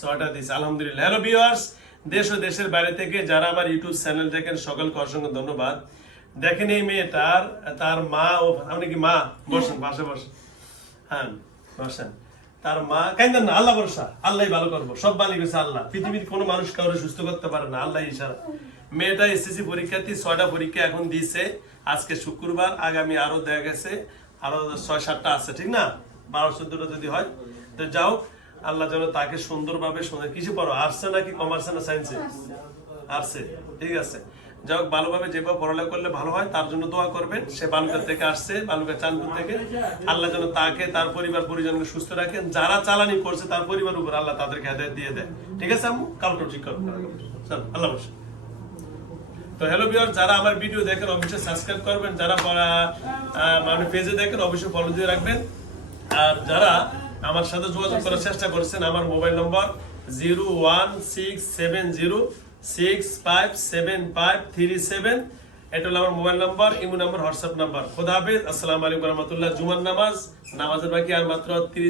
6টা দিয়েছে আলহামদুলিল্লাহ। হ্যালো ভিউয়ার্স, দেশ ও দেশের বাইরে থেকে যারা আমার ইউটিউব চ্যানেল দেখেন সকলকে অসংখ্য ধন্যবাদ। দেখেন এই মেয়েটার তার মা ও আপনি কি মা বসেন পাশে বসেন, হ্যাঁ বসেন। তার মা কাইন্দেন না, আল্লাহ ভরসা, আল্লাহই ভালো করবো, সব মালিক হচ্ছে আল্লাহ। পৃথিবীর কোনো মানুষ কাউরে সুস্থ করতে পারে না, আল্লাহ ইশারা। মেয়েটা এসএসসি পরীক্ষার্থী, 6টা পরীক্ষা এখন দিয়েছে। আজকে শুক্রবার, আগামী আরো দেখা গেছে আরো 6-7টা আছে, ঠিক না? 12-14টা যদি হয় তো যাও, আল্লাহ যেন তাকে সুন্দরভাবে কিছু পড়ো, আর্টসে নাকি কমার্সে না সায়েন্সে? আর্টসে, ঠিক আছে। যাই হোক, ভালোভাবে যেভাবে পড়ালেখা করলে ভালো হয় তার জন্য দোয়া করবেন। সে বালুকা থেকে আসছে, বালুকা চাঁদপুর থেকে। আল্লাহ যেন তাকে তার পরিবার পরিজনকে সুস্থ রাখেন। যারা চালানি করছে তার পরিবার উপর আল্লাহ তাদেরকে হেদায়েত দিয়ে দেয়। ঠিক আছে আম্মু, কালকে ঠিক করো। চল, আল্লাহ হাফেজ। তো হ্যালো ভিউয়ার, যারা আমার ভিডিও দেখেন অবশ্যই সাবস্ক্রাইব করবেন, যারা মানে পেজে দেখেন অবশ্যই ফলো দিয়ে রাখবেন। আর যারা আমার সাথে যোগাযোগ করার চেষ্টা করছেন, আমার মোবাইল নম্বর 01670657537। এটা হলো আমার mobile number, imo number, WhatsApp number. খোদা হাফেজ, আসসালামু আলাইকুম রহমতুল্লাহ। জুমার নামাজের বাকি আর মাত্র 30